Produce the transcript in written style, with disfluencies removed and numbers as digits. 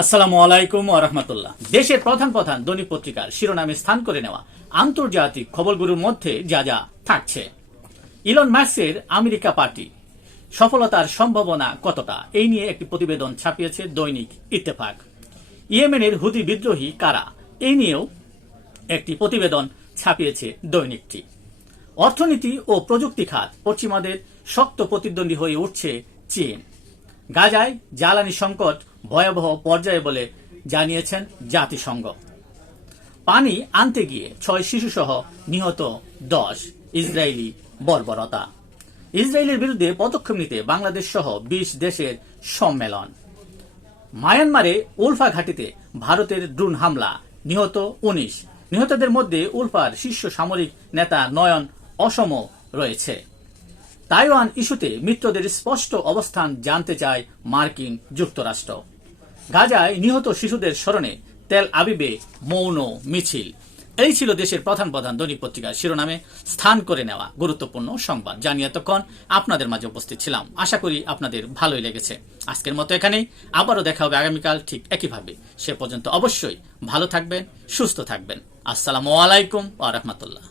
আসসালামু আলাইকুম ওয়া রাহমাতুল্লাহ। দেশের প্রধান প্রধান দৈনিক পত্রিকার শিরোনামে স্থান করে নেওয়া আন্তর্জাতিক খবরগুলোর মধ্যে যা যা থাকছে। ইলন মাস্কের আমেরিকা পার্টি সফলতার সম্ভাবনা কতটা, এই নিয়ে একটি প্রতিবেদন ছাপিয়েছে দৈনিক ইত্তেফাক। ইয়েমেনের হুদি বিদ্রোহী কারা, এই নিয়েও একটি প্রতিবেদন ছাপিয়েছে দৈনিকটি। অর্থনীতি ও প্রযুক্তি খাত পশ্চিমাদের শক্ত প্রতিদ্বন্দ্বী হয়ে উঠছে চীন। গাজায় জ্বালানি সংকট ভয়াবহ পর্যায়ে বলে জানিয়েছেন জাতিসংঘ। পানি আনতে গিয়ে 6 শিশুসহ নিহত 10, ইসরায়েলি বর্বরতা। ইসরায়েলের বিরুদ্ধে পদক্ষেপ নিতে বাংলাদেশ সহ 20 দেশের সম্মেলন। মায়ানমারে উলফা ঘাঁটিতে ভারতের ড্রোন হামলা, নিহত 19। নিহতদের মধ্যে উলফার শীর্ষ সামরিক নেতা নয়ন অসম রয়েছে। তাইওয়ান ইস্যুতে মিত্রদের স্পষ্ট অবস্থান জানতে চায় মার্কিন যুক্তরাষ্ট্র। গাজায় নিহত শিশুদের স্মরণে তেল আবিবে মৌন মিছিল। এই ছিল দেশের প্রধান প্রধান দৈনিক পত্রিকার শিরোনামে স্থান করে নেওয়া গুরুত্বপূর্ণ সংবাদ, যা নিয়ে এতক্ষণ আপনাদের মাঝে উপস্থিত ছিলাম। আশা করি আপনাদের ভালোই লেগেছে। আজকের মতো এখানেই, আবারও দেখা হবে আগামীকাল ঠিক একইভাবে। সে পর্যন্ত অবশ্যই ভালো থাকবেন, সুস্থ থাকবেন। আসসালামু আলাইকুম ওয়া রাহমাতুল্লাহ।